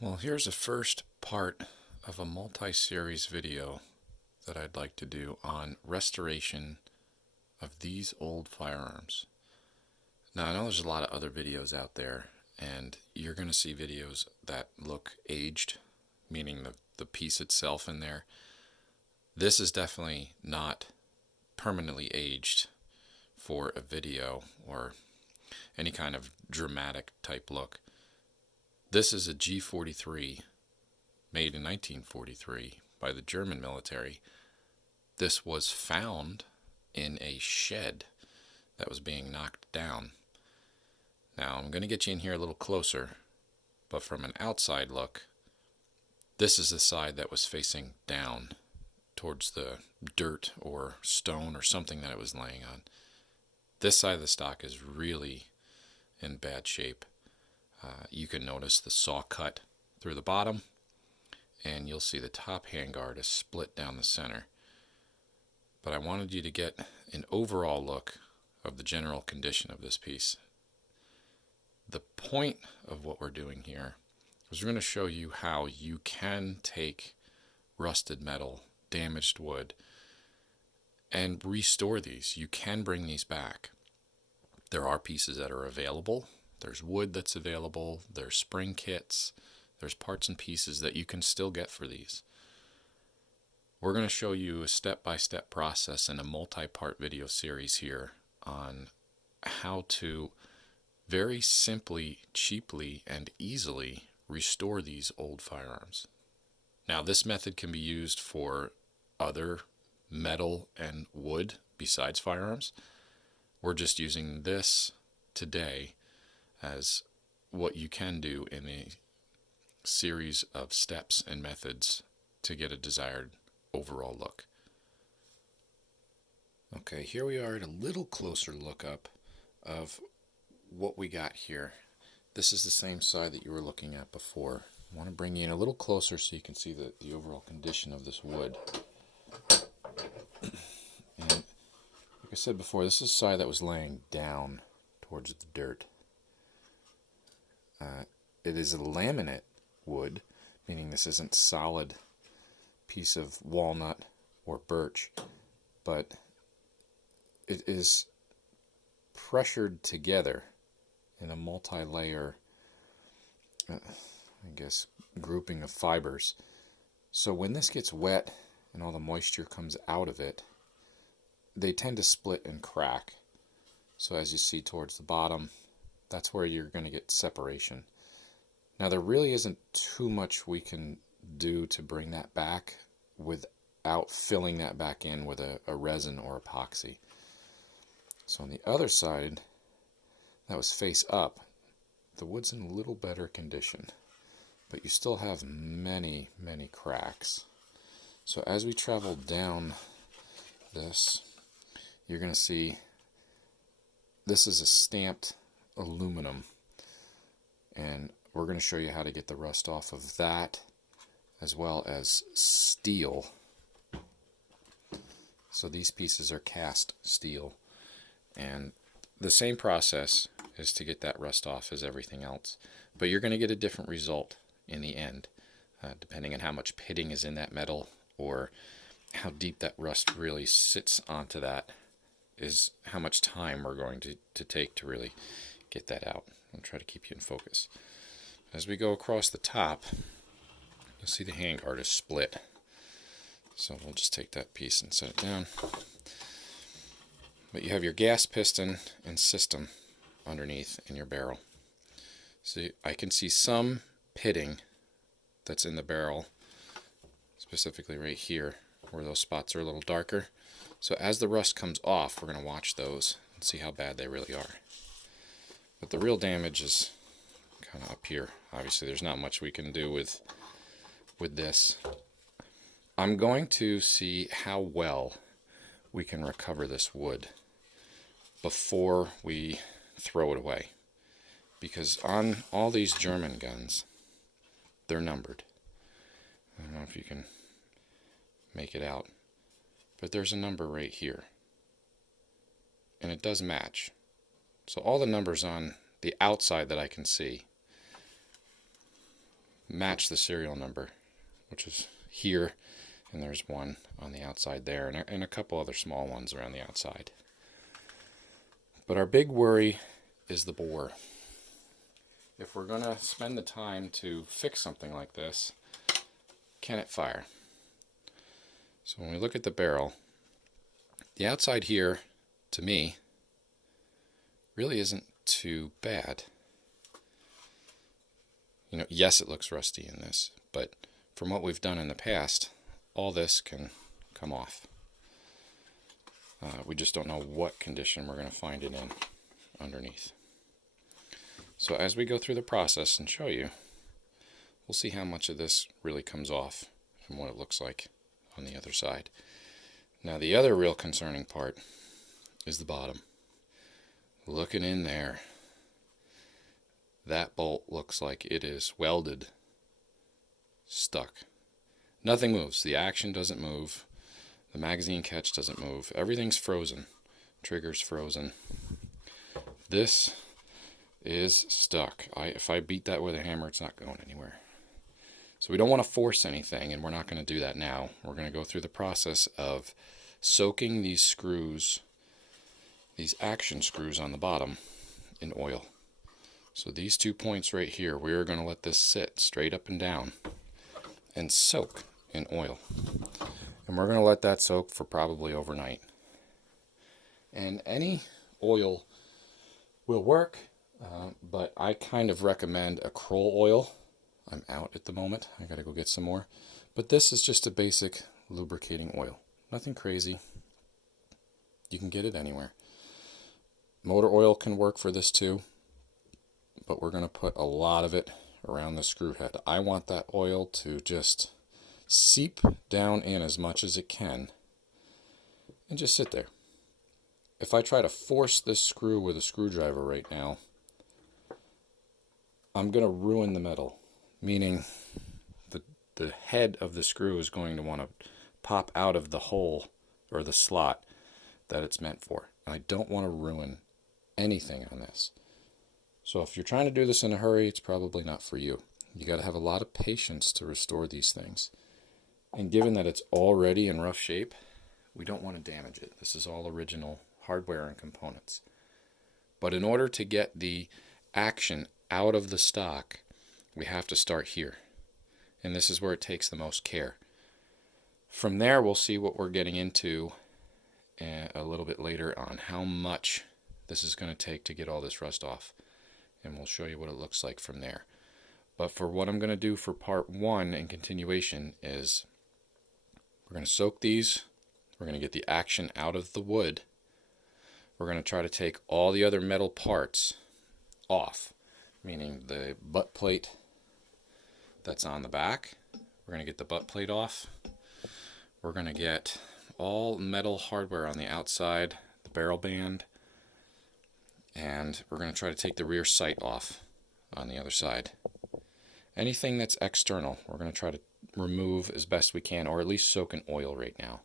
Well, here's the first part of a multi-series video that I'd like to do on restoration of these old firearms. Now, I know there's a lot of other videos out there, and you're going to see videos that look aged, meaning the piece itself in there. This is definitely not permanently aged for a video or any kind of dramatic type look. This is a G43 made in 1943 by the German military. This was found in a shed that was being knocked down. Now, I'm going to get you in here a little closer, but from an outside look, this is the side that was facing down towards the dirt or stone or something that it was laying on. This side of the stock is really in bad shape. You can notice the saw cut through the bottom, and you'll see the top handguard is split down the center. But I wanted you to get an overall look of the general condition of this piece. The point of what we're doing here is we're going to show you how you can take rusted metal, damaged wood, and restore these. You can bring these back. There are pieces that are available. There's wood that's available. There's spring kits. There's parts and pieces that you can still get for these. We're going to show you a step-by-step process in a multi-part video series here on how to very simply, cheaply, and easily restore these old firearms. Now, this method can be used for other metal and wood besides firearms. We're just using this today as what you can do in a series of steps and methods to get a desired overall look. Okay, here we are at a little closer look up of what we got here. This is the same side that you were looking at before. I want to bring you in a little closer so you can see the overall condition of this wood. And like I said before, this is the side that was laying down towards the dirt. It is a laminate wood, meaning this isn't solid piece of walnut or birch, but it is pressured together in a multi-layer, grouping of fibers. So when this gets wet and all the moisture comes out of it, they tend to split and crack. So as you see towards the bottom, that's where you're going to get separation. Now, there really isn't too much we can do to bring that back without filling that back in with a resin or epoxy. So on the other side, that was face up, the wood's in a little better condition, but you still have many, many cracks. So as we travel down this, you're going to see this is a stamped aluminum, and we're going to show you how to get the rust off of that, as well as steel. So these pieces are cast steel, and the same process is to get that rust off as everything else, but you're going to get a different result in the end, depending on how much pitting is in that metal or how deep that rust really sits onto that is how much time we're going to take to really get that out. I'll try to keep you in focus. As we go across the top, you'll see the handguard is split. So we'll just take that piece and set it down. But you have your gas piston and system underneath in your barrel. So I can see some pitting that's in the barrel, specifically right here, where those spots are a little darker. So as the rust comes off, we're going to watch those and see how bad they really are. But the real damage is kind of up here. Obviously, there's not much we can do with this. I'm going to see how well we can recover this wood before we throw it away. Because on all these German guns, they're numbered. I don't know if you can make it out, but there's a number right here, and it does match. So all the numbers on the outside that I can see match the serial number, which is here, and there's one on the outside there, and a couple other small ones around the outside. But our big worry is the bore. If we're going to spend the time to fix something like this, can it fire? So when we look at the barrel, the outside here, to me, really isn't too bad. You know, yes, it looks rusty in this, but from what we've done in the past, all this can come off. We just don't know what condition we're going to find it in underneath. So as we go through the process and show you, we'll see how much of this really comes off and what it looks like on the other side. Now the other real concerning part is the bottom. Looking in there, that bolt looks like it is welded, stuck. Nothing moves. The action doesn't move. The magazine catch doesn't move. Everything's frozen. Trigger's frozen. This is stuck. If I beat that with a hammer, it's not going anywhere. So we don't want to force anything, and we're not going to do that now. We're going to go through the process of soaking these screws, these action screws on the bottom, in oil. So these 2 points right here, we're going to let this sit straight up and down and soak in oil. And we're going to let that soak for probably overnight. And any oil will work, but I kind of recommend a Kroll oil. I'm out at the moment. I gotta go get some more. But this is just a basic lubricating oil. Nothing crazy. You can get it anywhere. Motor oil can work for this too, but we're going to put a lot of it around the screw head. I want that oil to just seep down in as much as it can and just sit there. If I try to force this screw with a screwdriver right now, I'm going to ruin the metal, meaning the head of the screw is going to want to pop out of the hole or the slot that it's meant for. And I don't want to ruin anything on this. So if you're trying to do this in a hurry, it's probably not for you. You got to have a lot of patience to restore these things. And given that it's already in rough shape, we don't want to damage it. This is all original hardware and components. But in order to get the action out of the stock, we have to start here. And this is where it takes the most care. From there, we'll see what we're getting into a little bit later on, how much this is going to take to get all this rust off. And we'll show you what it looks like from there. But for what I'm going to do for part 1 in continuation is we're going to soak these. We're going to get the action out of the wood. We're going to try to take all the other metal parts off, meaning the butt plate that's on the back. We're going to get the butt plate off. We're going to get all metal hardware on the outside, the barrel band, and we're going to try to take the rear sight off on the other side. Anything that's external, we're going to try to remove as best we can, or at least soak in oil right now.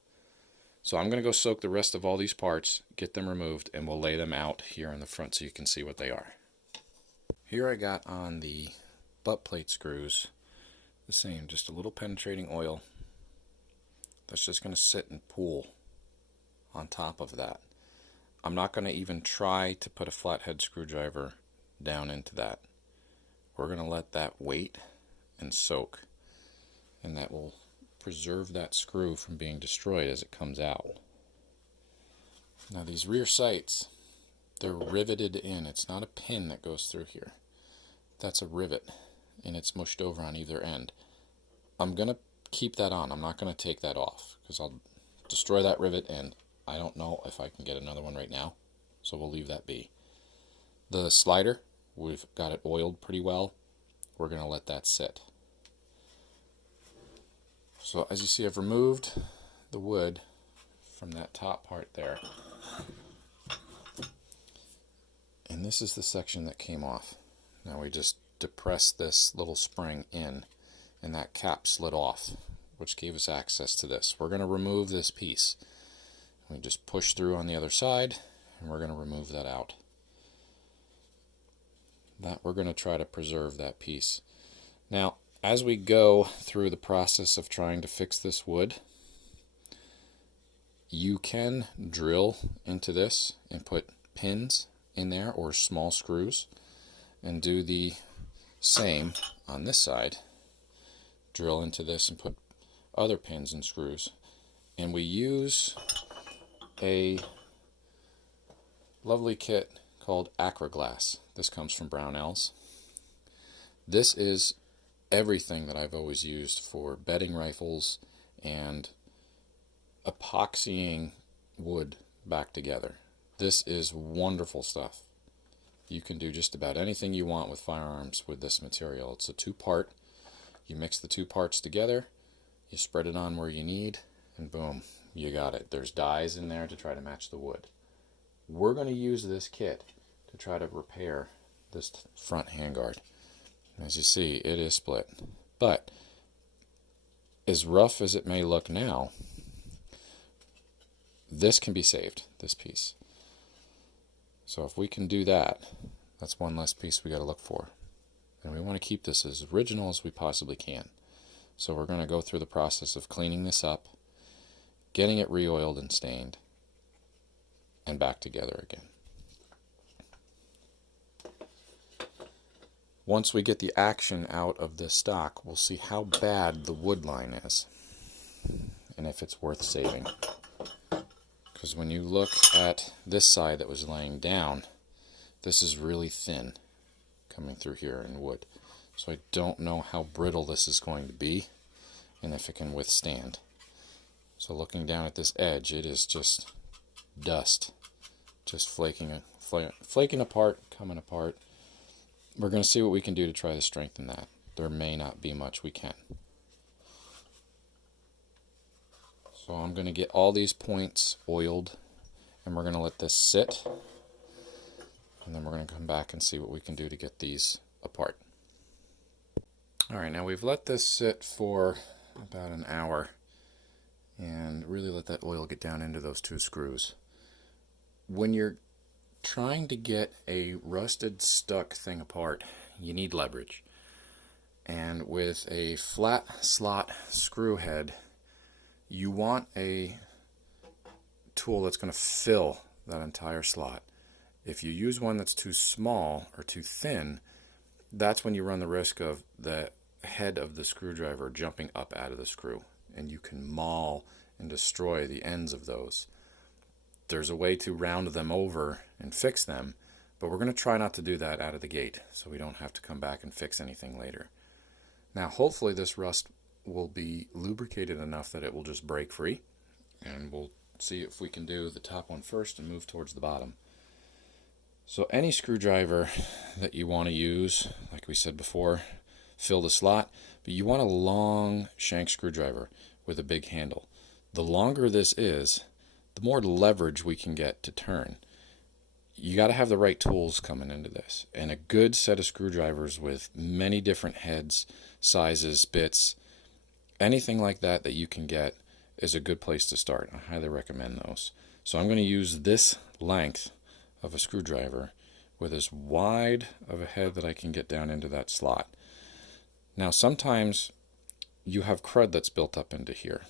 So I'm going to go soak the rest of all these parts, get them removed, and we'll lay them out here in the front so you can see what they are. Here I got on the butt plate screws the same, just a little penetrating oil that's just going to sit and pool on top of that. I'm not going to even try to put a flathead screwdriver down into that. We're going to let that wait and soak, and that will preserve that screw from being destroyed as it comes out. Now these rear sights, they're riveted in. It's not a pin that goes through here. That's a rivet, and it's mushed over on either end. I'm going to keep that on. I'm not going to take that off because I'll destroy that rivet, and I don't know if I can get another one right now, so we'll leave that be. The slider, we've got it oiled pretty well. We're going to let that sit. So as you see, I've removed the wood from that top part there. And this is the section that came off. Now we just depressed this little spring in, and that cap slid off, which gave us access to this. We're going to remove this piece. We just push through on the other side, and we're going to remove that out. That we're going to try to preserve that piece. Now, as we go through the process of trying to fix this wood, you can drill into this and put pins in there or small screws, and do the same on this side. Drill into this and put other pins and screws. And we use a lovely kit called Acroglass. This comes from Brownells. This is everything that I've always used for bedding rifles and epoxying wood back together. This is wonderful stuff. You can do just about anything you want with firearms with this material. It's a two-part. You mix the two parts together, you spread it on where you need, and boom, you got it. There's dies in there to try to match the wood. We're going to use this kit to try to repair this front handguard. As you see, it is split. But as rough as it may look now, this can be saved, this piece. So if we can do that, that's one less piece we got to look for. And we want to keep this as original as we possibly can. So we're going to go through the process of cleaning this up, getting it re-oiled and stained, and back together again. Once we get the action out of this stock, we'll see how bad the wood line is and if it's worth saving. Because when you look at this side that was laying down, this is really thin coming through here in wood. So I don't know how brittle this is going to be and if it can withstand. So looking down at this edge, it is just dust, just flaking apart, coming apart. We're going to see what we can do to try to strengthen that. There may not be much we can. So I'm going to get all these points oiled, and we're going to let this sit, and then we're going to come back and see what we can do to get these apart. Alright, now we've let this sit for about an hour and really let that oil get down into those two screws. When you're trying to get a rusted, stuck thing apart, you need leverage. And with a flat slot screw head, you want a tool that's going to fill that entire slot. If you use one that's too small or too thin, that's when you run the risk of the head of the screwdriver jumping up out of the screw, and you can maul and destroy the ends of those. There's a way to round them over and fix them, but we're going to try not to do that out of the gate so we don't have to come back and fix anything later. Now hopefully this rust will be lubricated enough that it will just break free, and we'll see if we can do the top one first and move towards the bottom. So any screwdriver that you want to use, like we said before, fill the slot, but you want a long shank screwdriver with a big handle. The longer this is, the more leverage we can get to turn. You got to have the right tools coming into this, and a good set of screwdrivers with many different heads, sizes, bits, anything like that that you can get is a good place to start. I highly recommend those. So I'm going to use this length of a screwdriver with as wide of a head that I can get down into that slot. Now sometimes you have crud that's built up into here.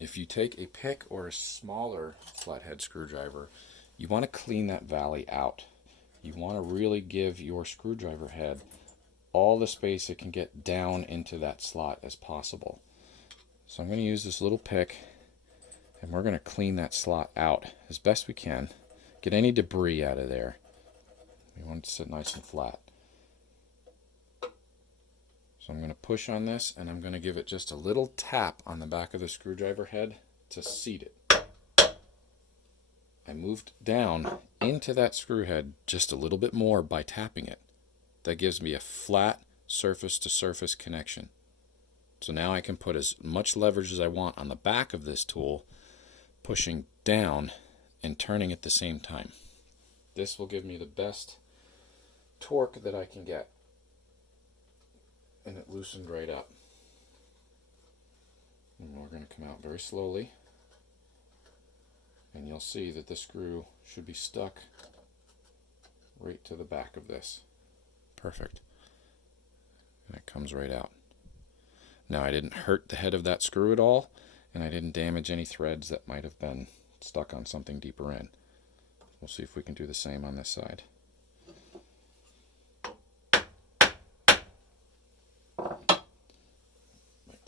If you take a pick or a smaller flathead screwdriver, you want to clean that valley out. You want to really give your screwdriver head all the space it can get down into that slot as possible. So I'm going to use this little pick, and we're going to clean that slot out as best we can. Get any debris out of there. We want it to sit nice and flat. So I'm going to push on this, and I'm going to give it just a little tap on the back of the screwdriver head to seat it. I moved down into that screw head just a little bit more by tapping it. That gives me a flat surface-to-surface connection. So now I can put as much leverage as I want on the back of this tool, pushing down and turning at the same time. This will give me the best torque that I can get. And it loosened right up. And we're going to come out very slowly. And you'll see that the screw should be stuck right to the back of this. Perfect. and it comes right out. Now I didn't hurt the head of that screw at all, and I didn't damage any threads that might have been stuck on something deeper in. We'll see if we can do the same on this side. By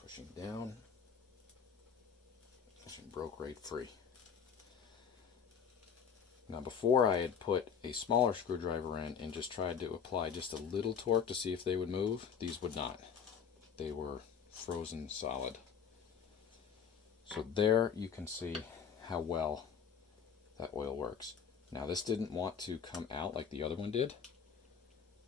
pushing down, it broke right free. Now before I had put a smaller screwdriver in and just tried to apply just a little torque to see if they would move, these would not. They were frozen solid. So there you can see how well that oil works. Now this didn't want to come out like the other one did,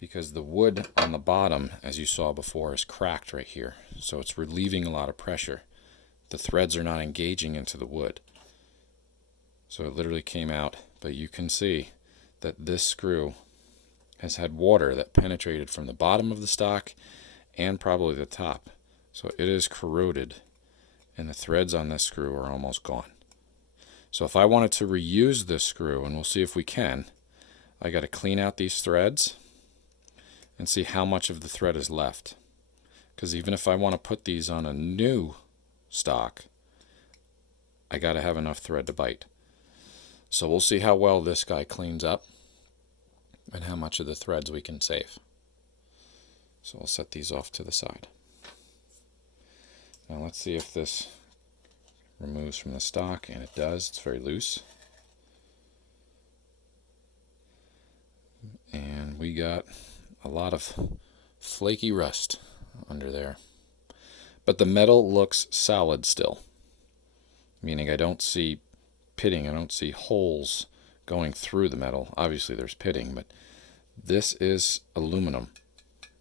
because the wood on the bottom, as you saw before, is cracked right here. So it's relieving a lot of pressure. The threads are not engaging into the wood. So it literally came out, but you can see that this screw has had water that penetrated from the bottom of the stock and probably the top. So it is corroded, and the threads on this screw are almost gone. So if I wanted to reuse this screw, and we'll see if we can, I got to clean out these threads and see how much of the thread is left. Because even if I want to put these on a new stock, I got to have enough thread to bite. So we'll see how well this guy cleans up and how much of the threads we can save. So I'll set these off to the side. Now let's see if this removes from the stock, and it does. It's very loose. And we got a lot of flaky rust under there. But the metal looks solid still, meaning I don't see pitting, I don't see holes going through the metal. Obviously there's pitting, but this is aluminum,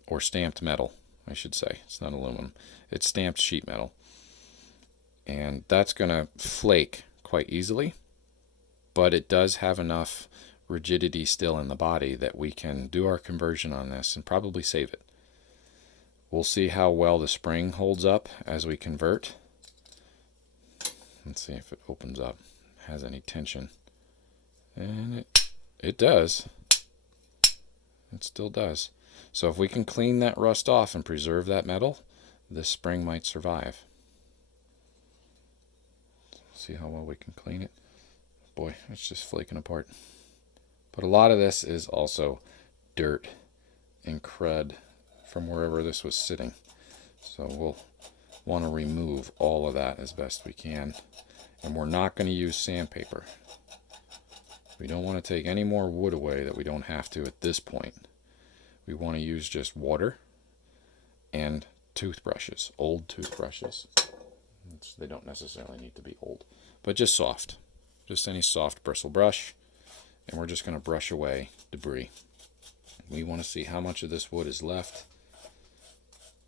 or stamped metal, I should say. It's not aluminum. It's stamped sheet metal. And that's going to flake quite easily, but it does have enough rigidity still in the body that we can do our conversion on this and probably save it. We'll see how well the spring holds up as we convert. Let's see if it opens up, has any tension. And it does. It still does. So if we can clean that rust off and preserve that metal, this spring might survive. See how well we can clean it. Boy, it's just flaking apart. But a lot of this is also dirt and crud from wherever this was sitting. So we'll want to remove all of that as best we can. And we're not going to use sandpaper. We don't want to take any more wood away that we don't have to at this point. We want to use just water and toothbrushes, old toothbrushes. They don't necessarily need to be old, but just soft. Just any soft bristle brush. And we're just going to brush away debris. We want to see how much of this wood is left,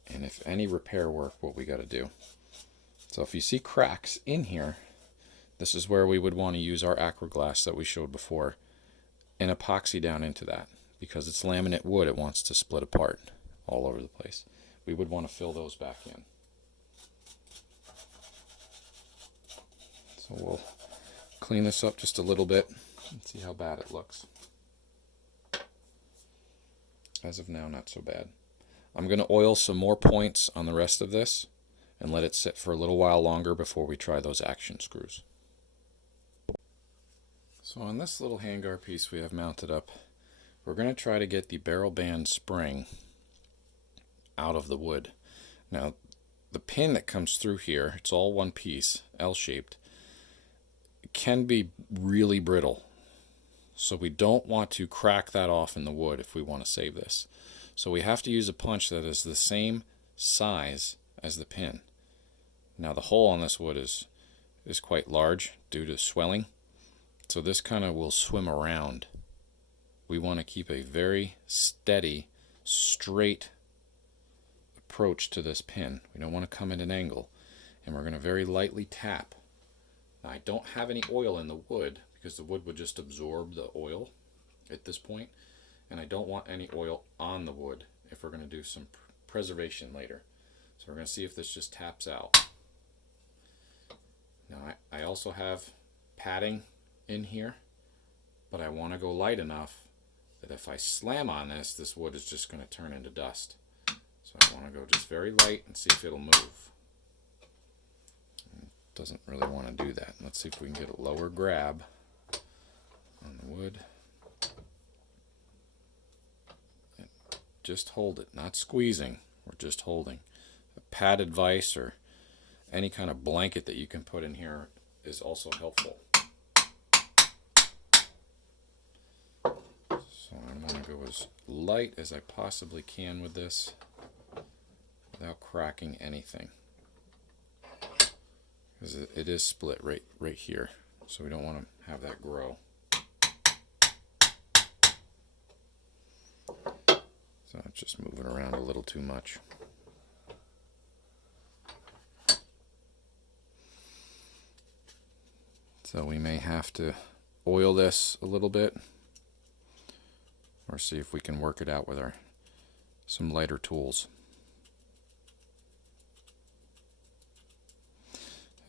and if any repair work, what we got to do. So if you see cracks in here, this is where we would want to use our Aquaglass that we showed before and epoxy down into that. Because it's laminate wood, it wants to split apart all over the place. We would want to fill those back in. So we'll clean this up just a little bit and see how bad it looks. As of now, not so bad. I'm going to oil some more points on the rest of this and let it sit for a little while longer before we try those action screws. So on this little handguard piece we have mounted up, we're going to try to get the barrel band spring out of the wood. Now, the pin that comes through here, it's all one piece, L-shaped, can be really brittle. So we don't want to crack that off in the wood if we want to save this. So we have to use a punch that is the same size as the pin. Now the hole on this wood is quite large due to swelling. So this kind of will swim around. We want to keep a very steady, straight approach to this pin. We don't want to come at an angle. And we're going to very lightly tap. Now, I don't have any oil in the wood because the wood would just absorb the oil at this point. And I don't want any oil on the wood if we're going to do some preservation later. So we're going to see if this just taps out. Now I also have padding in here, but I want to go light enough that if I slam on this, this wood is just going to turn into dust. So So I want to go just very light and see if it'll move. It doesn't really want to do that. Let's see if we can get a lower grab on the wood. And just hold it, not squeezing. We're just holding. A padded vise or any kind of blanket that you can put in here is also helpful. So I'm going to go as light as I possibly can with this without cracking anything. Because it is split right here, so we don't want to have that grow. So I'm just moving around a little too much. So we may have to oil this a little bit, or see if we can work it out with some lighter tools.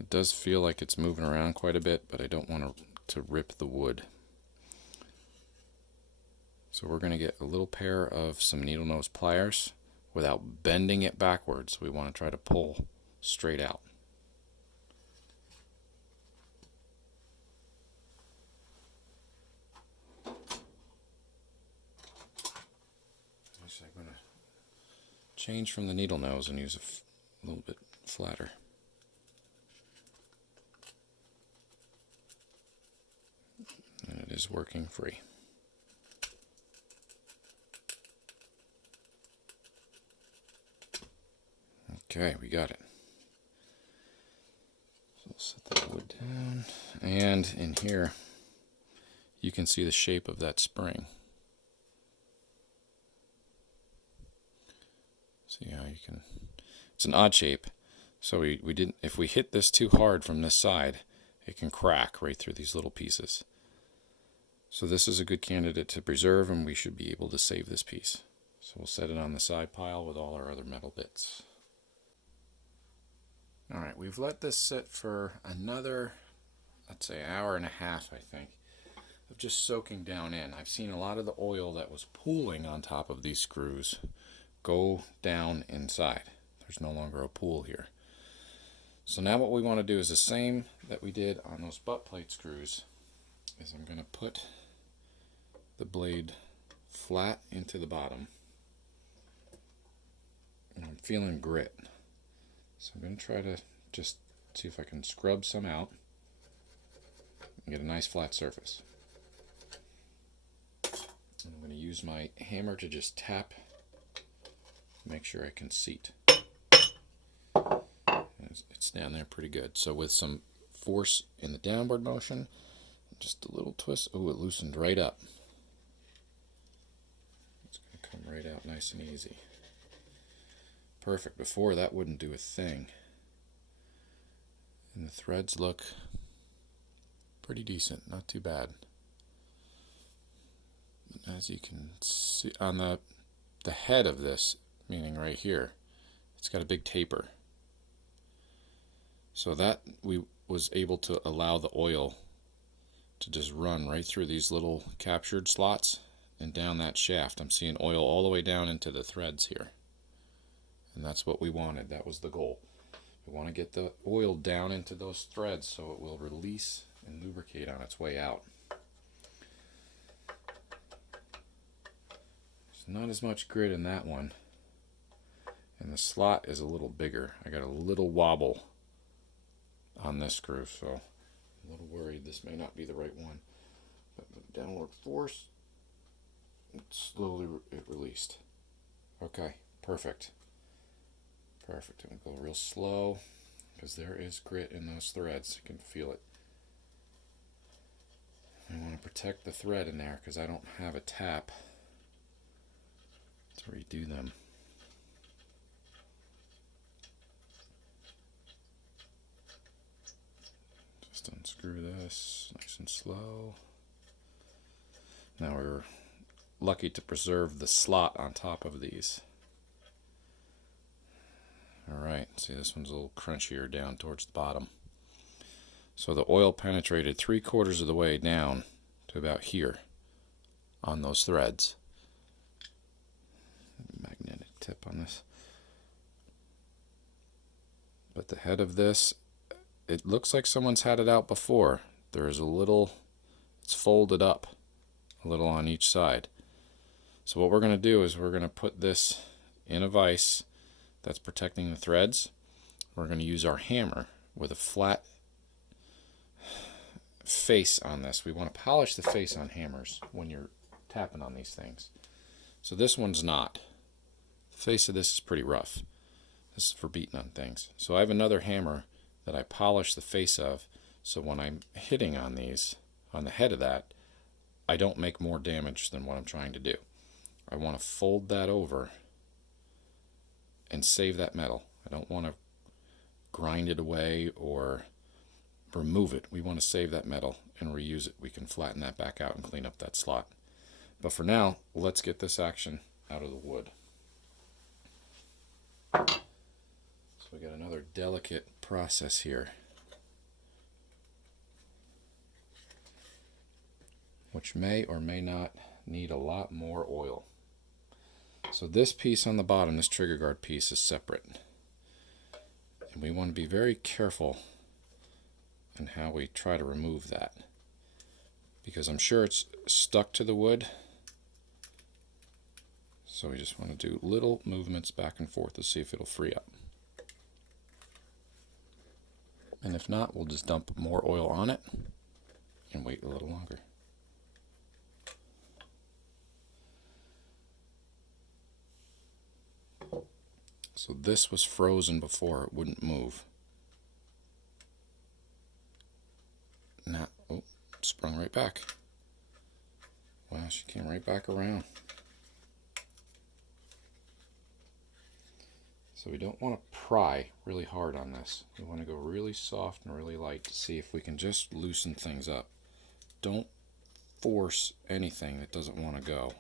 It does feel like it's moving around quite a bit, but I don't want to rip the wood. So we're going to get a little pair of some needle nose pliers without bending it backwards. We want to try to pull straight out. Actually, I'm going to change from the needle nose and use a little bit flatter. And it is working free. Okay, we got it. So we'll set the wood down. And in here, you can see the shape of that spring. See how you can... It's an odd shape. So we didn't... If we hit this too hard from this side, it can crack right through these little pieces. So this is a good candidate to preserve, and we should be able to save this piece. So we'll set it on the side pile with all our other metal bits. Alright, we've let this sit for another, let's say, hour and a half, I think, of just soaking down in. I've seen a lot of the oil that was pooling on top of these screws go down inside. There's no longer a pool here. So now what we want to do is the same that we did on those butt plate screws, is I'm going to put the blade flat into the bottom. And I'm feeling grit. So I'm going to try to just see if I can scrub some out and get a nice flat surface. And I'm going to use my hammer to just tap, make sure I can seat. It's down there pretty good. So with some force in the downward motion, just a little twist. Oh, it loosened right up. It's going to come right out nice and easy. Perfect. Before, that wouldn't do a thing. And the threads look pretty decent, not too bad. As you can see on the head of this, meaning right here, it's got a big taper. So that we was able to allow the oil to just run right through these little captured slots and down that shaft. I'm seeing oil all the way down into the threads here. And that's what we wanted. That was the goal. We want to get the oil down into those threads so it will release and lubricate on its way out. There's not as much grit in that one. And the slot is a little bigger. I got a little wobble on this screw, so I'm a little worried this may not be the right one. But with downward force, slowly it released. Okay, perfect. Perfect. I'm going to go real slow because there is grit in those threads. You can feel it. I want to protect the thread in there because I don't have a tap to redo them. Just unscrew this nice and slow. Now we're lucky to preserve the slot on top of these. Alright, see this one's a little crunchier down towards the bottom. So the oil penetrated 3/4 of the way down to about here on those threads. Magnetic tip on this. But the head of this, it looks like someone's had it out before. There's a little, it's folded up a little on each side. So what we're going to do is we're going to put this in a vise that's protecting the threads. We're going to use our hammer with a flat face on this. We want to polish the face on hammers when you're tapping on these things. So this one's not. The face of this is pretty rough. This is for beating on things. So I have another hammer that I polish the face of, so when I'm hitting on these, on the head of that, I don't make more damage than what I'm trying to do. I want to fold that over and save that metal. I don't want to grind it away or remove it. We want to save that metal and reuse it. We can flatten that back out and clean up that slot. But for now, let's get this action out of the wood. So we got another delicate process here, which may or may not need a lot more oil. So this piece on the bottom, this trigger guard piece, is separate. And we want to be very careful in how we try to remove that, because I'm sure it's stuck to the wood. So we just want to do little movements back and forth to see if it'll free up. And if not, we'll just dump more oil on it and wait a little longer. So this was frozen before, it wouldn't move. Now, oh, sprung right back. Wow, she came right back around. So we don't want to pry really hard on this. We want to go really soft and really light to see if we can just loosen things up. Don't force anything that doesn't want to go.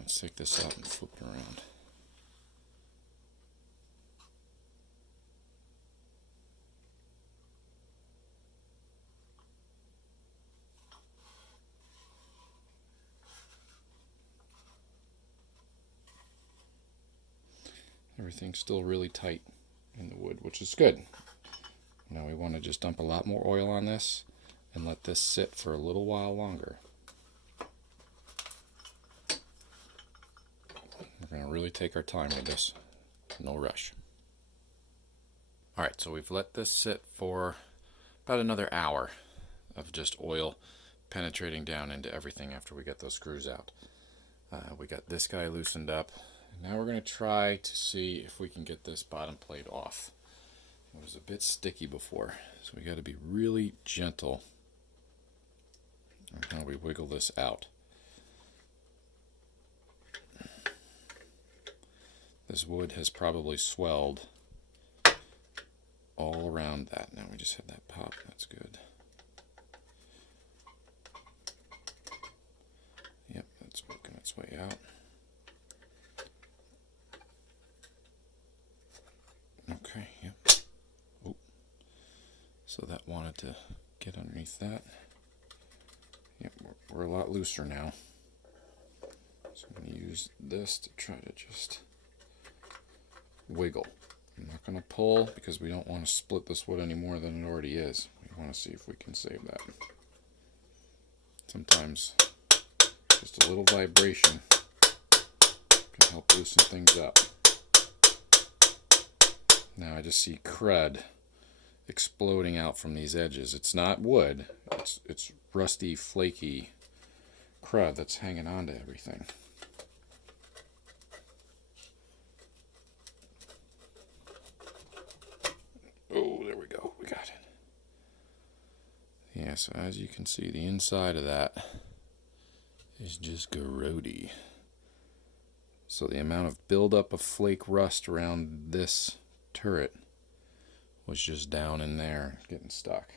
Let's take this out and flip it around. Everything's still really tight in the wood, which is good. Now we want to just dump a lot more oil on this and let this sit for a little while longer. We're going to really take our time with this. No rush. Alright, so we've let this sit for about another hour of just oil penetrating down into everything after we get those screws out. We got this guy loosened up. Now we're going to try to see if we can get this bottom plate off. It was a bit sticky before, so we got to be really gentle on how we wiggle this out. This wood has probably swelled all around that. Now we just had that pop, that's good. Yep, that's working its way out. Okay, yep. Oop. So that wanted to get underneath that. Yep, we're a lot looser now. So I'm going to use this to try to just wiggle. I'm not going to pull because we don't want to split this wood any more than it already is. We want to see if we can save that. Sometimes just a little vibration can help loosen things up. Now I just see crud exploding out from these edges. It's not wood, it's rusty, flaky crud that's hanging on to everything. Oh, there we go, we got it. Yeah, so as you can see, the inside of that is just grody. So the amount of buildup of flake rust around this turret was just down in there getting stuck.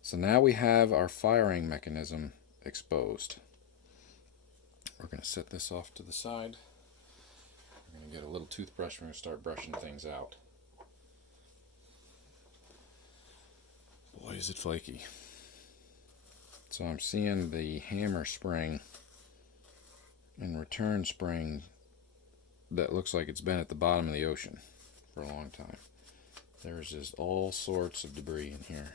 So now we have our firing mechanism exposed. We're going to set this off to the side. We're going to get a little toothbrush. We're going to start brushing things out. Boy, is it flaky. So I'm seeing the hammer spring and return spring that looks like it's been at the bottom of the ocean for a long time. There's just all sorts of debris in here.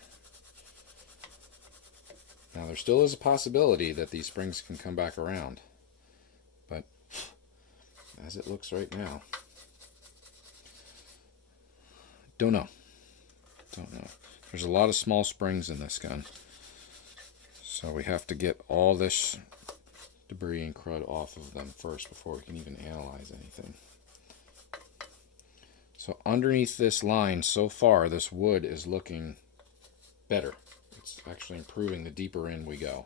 Now there still is a possibility that these springs can come back around, but as it looks right now, don't know. There's a lot of small springs in this gun, so we have to get all this debris and crud off of them first before we can even analyze anything. So underneath this line, so far, this wood is looking better. It's actually improving the deeper in we go.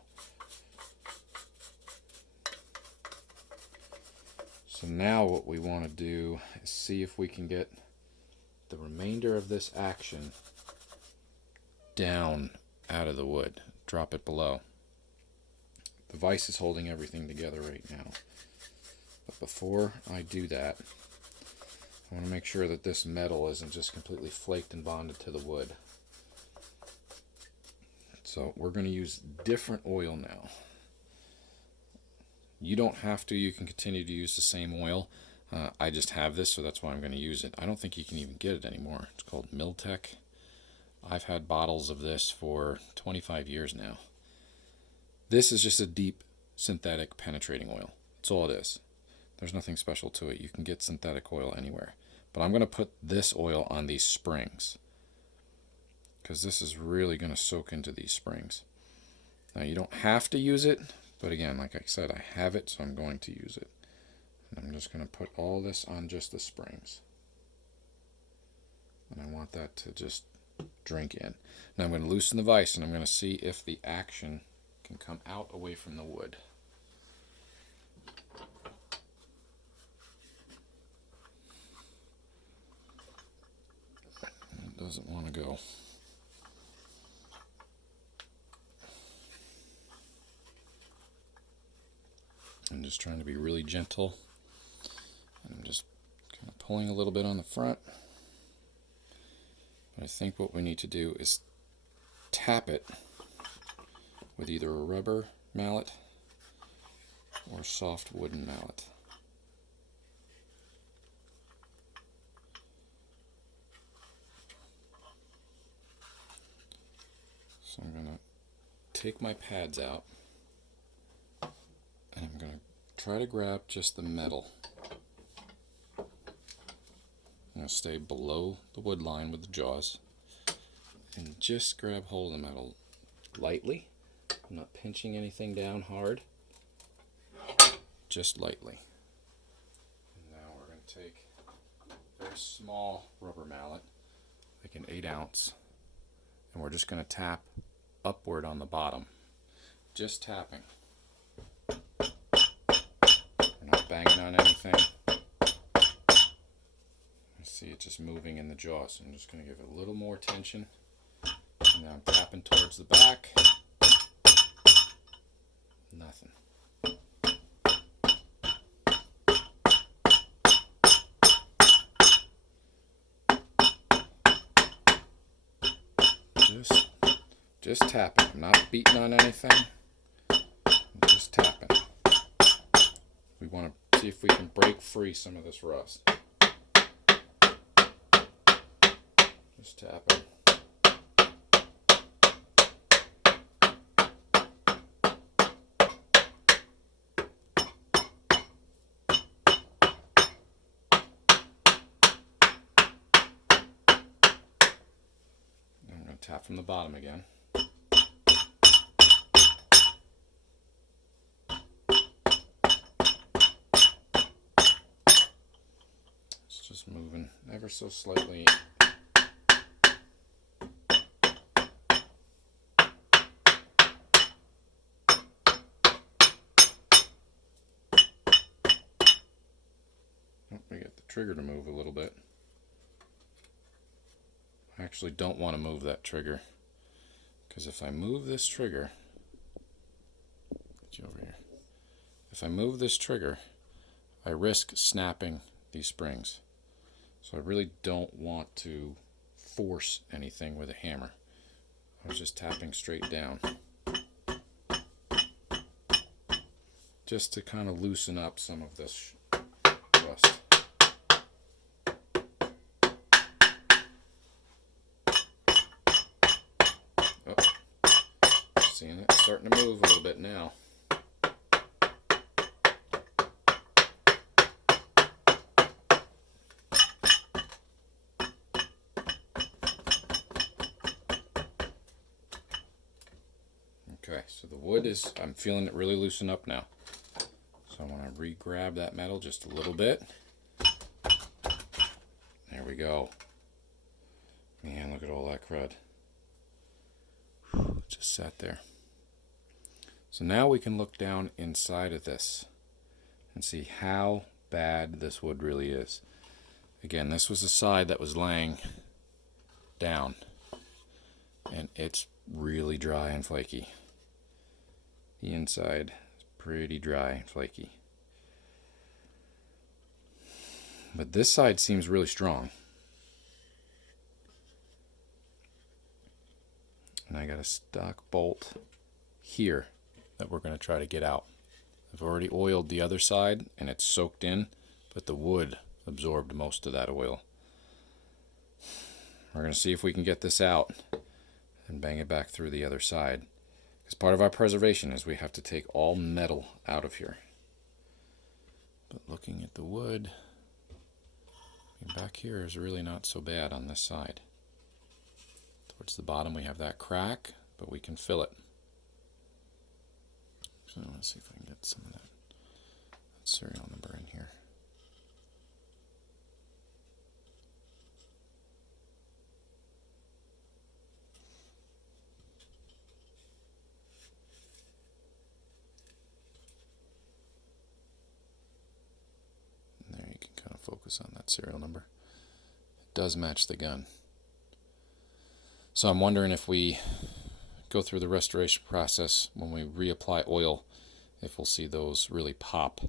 So now what we want to do is see if we can get the remainder of this action down out of the wood. Drop it below. The vise is holding everything together right now. But before I do that, I want to make sure that this metal isn't just completely flaked and bonded to the wood. So we're going to use different oil now. You don't have to. You can continue to use the same oil. I just have this, so that's why I'm going to use it. I don't think you can even get it anymore. It's called Miltech. I've had bottles of this for 25 years now. This is just a deep synthetic penetrating oil. That's all it is. There's nothing special to it. You can get synthetic oil anywhere. But I'm going to put this oil on these springs, because this is really going to soak into these springs. Now you don't have to use it, but again, like I said, I have it, so I'm going to use it. And I'm just going to put all this on just the springs. And I want that to just drink in. Now I'm going to loosen the vise, and I'm going to see if the action can come out away from the wood. It doesn't want to go. I'm just trying to be really gentle. I'm just kind of pulling a little bit on the front. But I think what we need to do is tap it with either a rubber mallet or a soft wooden mallet. So I'm going to take my pads out, and I'm going to try to grab just the metal. I'm going to stay below the wood line with the jaws and just grab hold of the metal lightly. I'm not pinching anything down hard, just lightly. And now we're going to take a very small rubber mallet, like an 8-ounce, and we're just going to tap upward on the bottom. Just tapping. We're not banging on anything. I see it just moving in the jaw, so I'm just going to give it a little more tension. And now I'm tapping towards the back. Nothing. Just tapping. I'm not beating on anything. I'm just tapping. We want to see if we can break free some of this rust. Just tapping. I'm going to tap from the bottom again. It's just moving ever so slightly. We get the trigger to move a little bit. I actually don't want to move that trigger, because if I move this trigger, get you over here. If I move this trigger, I risk snapping these springs. So I really don't want to force anything with a hammer. I was just tapping straight down, just to kind of loosen up some of this rust. Oh, seeing it starting to move a little bit now. Okay, so the wood is, I'm feeling it really loosen up now. So I want to re-grab that metal just a little bit. There we go. Man, look at all that crud. Whew, just sat there. So now we can look down inside of this and see how bad this wood really is. Again, this was the side that was laying down, and it's really dry and flaky. The inside is pretty dry and flaky. But this side seems really strong. And I got a stock bolt here that we're going to try to get out. I've already oiled the other side and it's soaked in, but the wood absorbed most of that oil. We're going to see if we can get this out and bang it back through the other side. Because part of our preservation is we have to take all metal out of here. But looking at the wood, back here is really not so bad on this side. Towards the bottom we have that crack, but we can fill it. So let's see if I can get some of that serial number in here. And there you can kind of focus on that serial number. It does match the gun. So I'm wondering if we go through the restoration process, when we reapply oil, if we'll see those really pop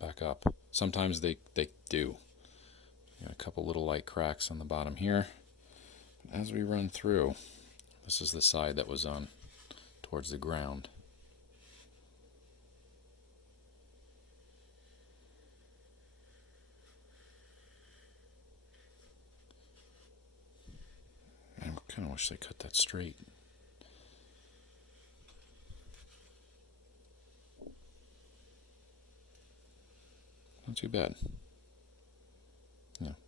back up. Sometimes they do. A couple little light cracks on the bottom here. As we run through, this is the side that was on towards the ground. I kind of wish they cut that straight. Not too bad.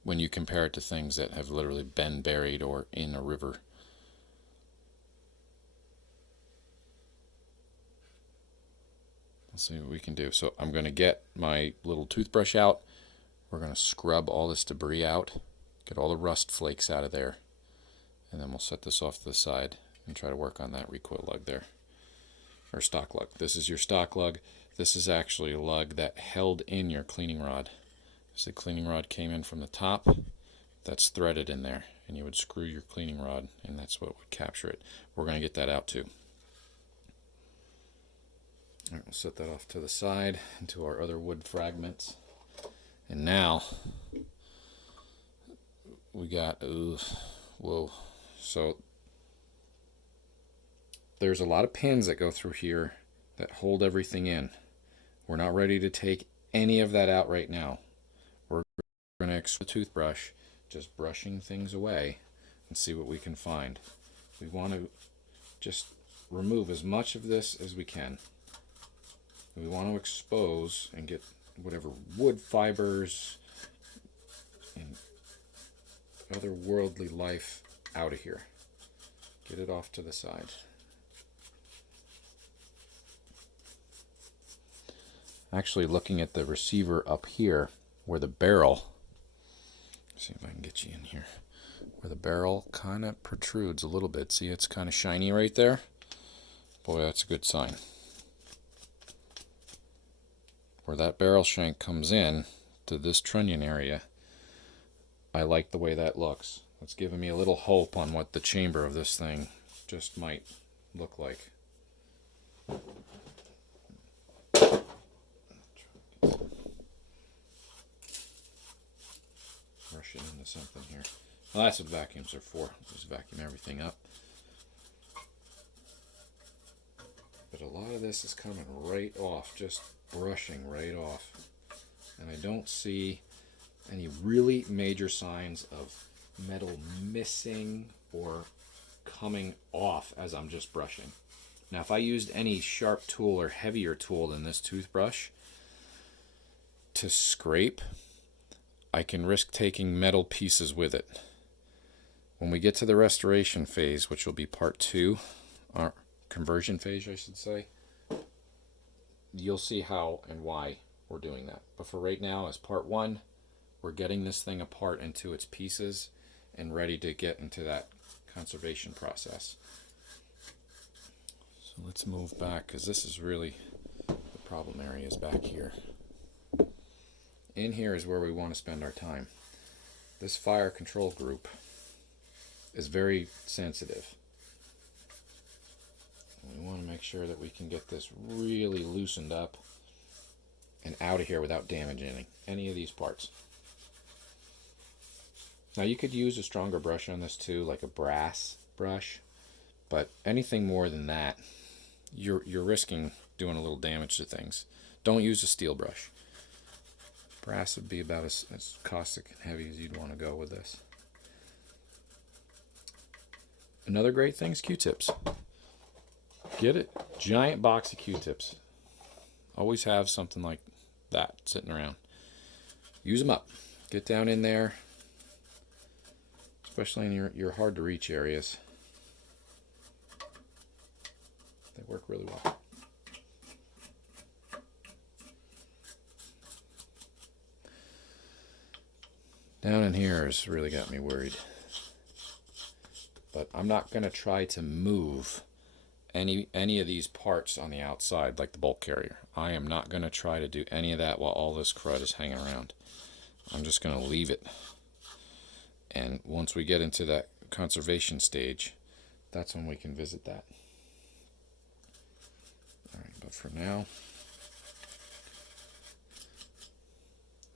When you compare it to things that have literally been buried or in a river. Let's see what we can do. So I'm going to get my little toothbrush out. We're going to scrub all this debris out, get all the rust flakes out of there, and then we'll set this off to the side and try to work on that recoil lug there, or stock lug. This is your stock lug. This is actually a lug that held in your cleaning rod. So the cleaning rod came in from the top, that's threaded in there, and you would screw your cleaning rod, and that's what would capture it. We're going to get that out too. All right, we'll set that off to the side into our other wood fragments. And now we got, whoa. So there's a lot of pins that go through here that hold everything in. We're not ready to take any of that out right now. We're going to use the toothbrush, just brushing things away, and see what we can find. We want to just remove as much of this as we can. We want to expose and get whatever wood fibers and other worldly life out of here. Get it off to the side. Actually, looking at the receiver up here, where the barrel, let's see if I can get you in here, where the barrel kind of protrudes a little bit. See, it's kind of shiny right there. Boy, that's a good sign. Where that barrel shank comes in to this trunnion area, I like the way that looks. It's giving me a little hope on what the chamber of this thing just might look like. Rush it into something here. Well, that's what vacuums are for. Just vacuum everything up. lot of this is coming right off, just brushing right off. And I don't see any really major signs of metal missing or coming off as I'm just brushing. Now, if I used any sharp tool or heavier tool than this toothbrush to scrape, I can risk taking metal pieces with it. When we get to the restoration phase, which will be part 2, or conversion phase, I should say, you'll see how and why we're doing that. But for right now, as part 1, we're getting this thing apart into its pieces and ready to get into that conservation process. So let's move back, because this is really the problem areas back here. In here is where we want to spend our time. This fire control group is very sensitive. We want to make sure that we can get this really loosened up and out of here without damaging any of these parts. Now you could use a stronger brush on this too, like a brass brush, but anything more than that, you're risking doing a little damage to things. Don't use a steel brush. Brass would be about as caustic and heavy as you'd want to go with this. Another great thing is Q-tips. Get it. Giant box of Q-tips. Always have something like that sitting around. Use them up. Get down in there, especially in your hard to reach areas. They work really well. Down in here has really got me worried. But I'm not going to try to move any of these parts on the outside like the bolt carrier. I am not going to try to do any of that while all this crud is hanging around. I'm just going to leave it. And once we get into that conservation stage, that's when we can visit that. Alright, but for now,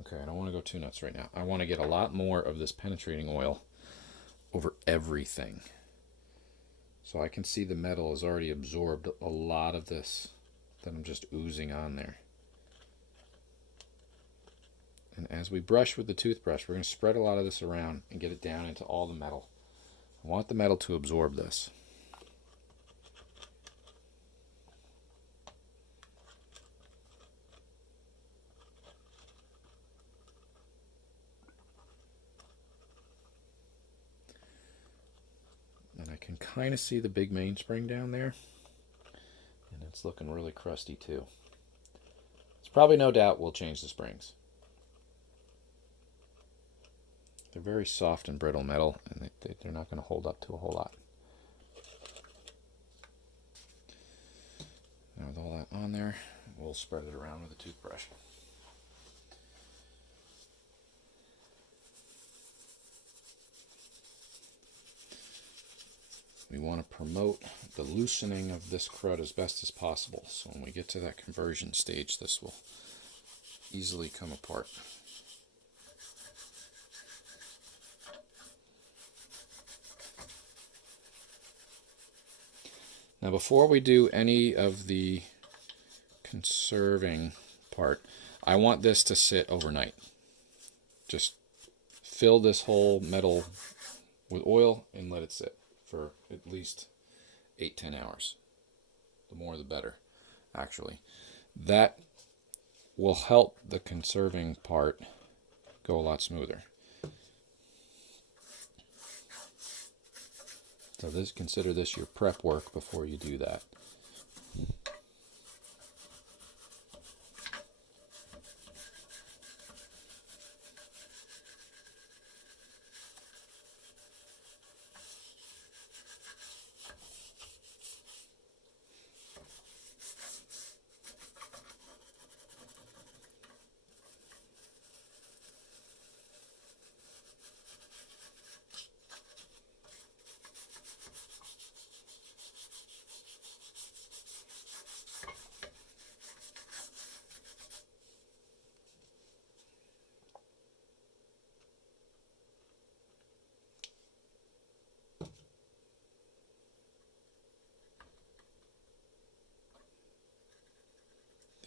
okay, I don't want to go too nuts right now. I want to get a lot more of this penetrating oil over everything. So I can see the metal has already absorbed a lot of this that I'm just oozing on there. And as we brush with the toothbrush, we're going to spread a lot of this around and get it down into all the metal. I want the metal to absorb this. And I can kind of see the big mainspring down there. And it's looking really crusty too. It's probably no doubt we'll change the springs. They're very soft and brittle metal, and they're not going to hold up to a whole lot. Now with all that on there, we'll spread it around with a toothbrush. We want to promote the loosening of this crud as best as possible. So when we get to that conversion stage, this will easily come apart. Now before we do any of the conserving part, I want this to sit overnight. Just fill this whole metal with oil and let it sit for at least 8-10 hours. The more the better, actually. That will help the conserving part go a lot smoother. So consider this your prep work before you do that.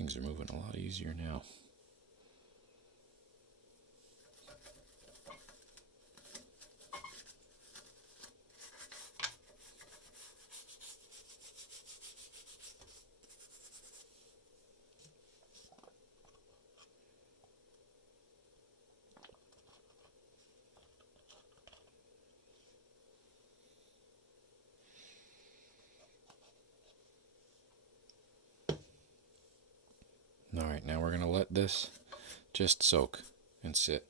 things are moving a lot easier now. Alright, now we're going to let this just soak and sit.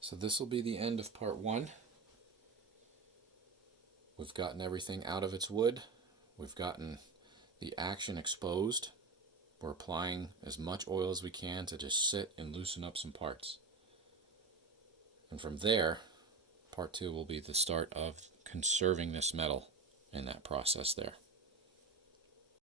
So this will be the end of part 1. We've gotten everything out of its wood. We've gotten the action exposed. We're applying as much oil as we can to just sit and loosen up some parts. And from there, part 2 will be the start of conserving this metal in that process there.